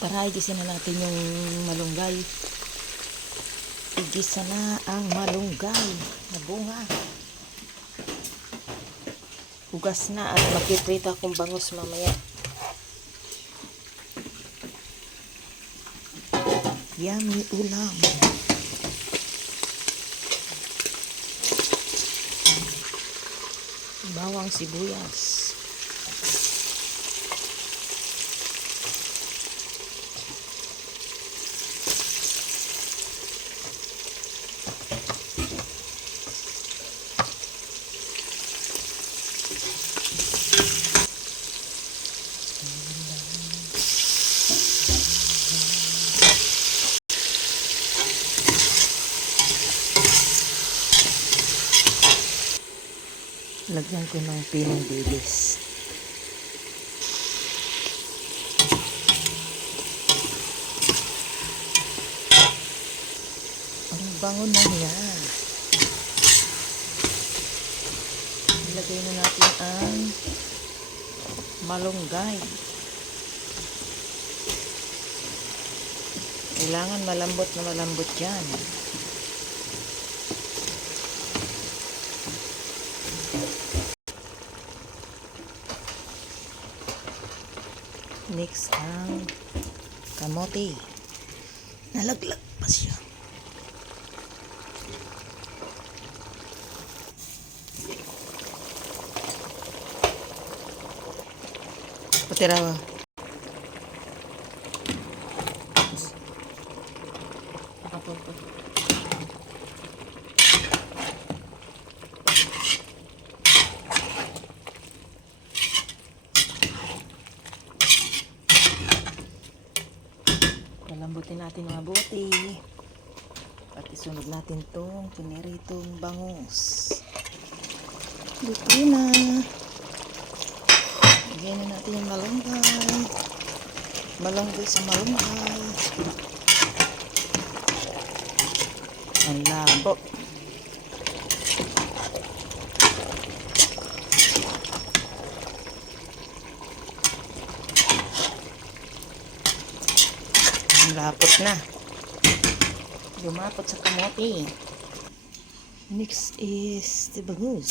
Tara, igisan na natin yung malunggay. Igisa na ang malunggay na bunga. Hugas na at magpiprito akong bangus mamaya. Yummy ulam. Bawang sibuyas. Lagyan ko ng pinong bilis. Ang bango na niya. Ilagay na natin ang malunggay. Kailangan malambot na malambot yan. Mix ang kamote. Nalaglag pa siya. Patirawa. Nakapulpo. Lambutin natin mabuti at isunod natin tong piniritong bangus. Luto na. Lagyan na natin yung malunggay sa malunggay. Ang labo. Lapot na. Lumapot sa kamote. Next is the bangus.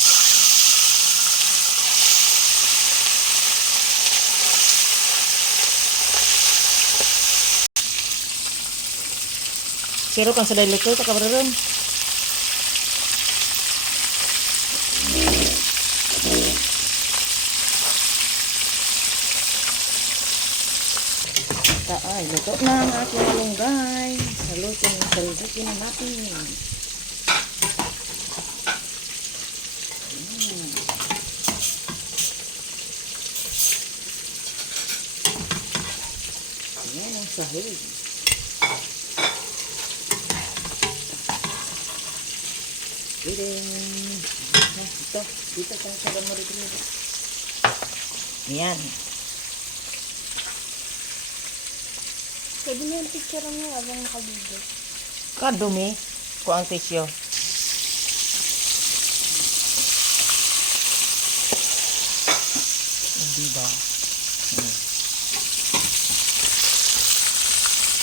Siro kang saday luto sa kabararong. Ay, luto na ang aking malunggay. Salutin na natin. Ayan ang sahig. Dito tayo sa gamot ito. Ayan. Pwede mo yung picture mo habang nakabvideo. Kadumi ko ang tisyo. Hindi ba?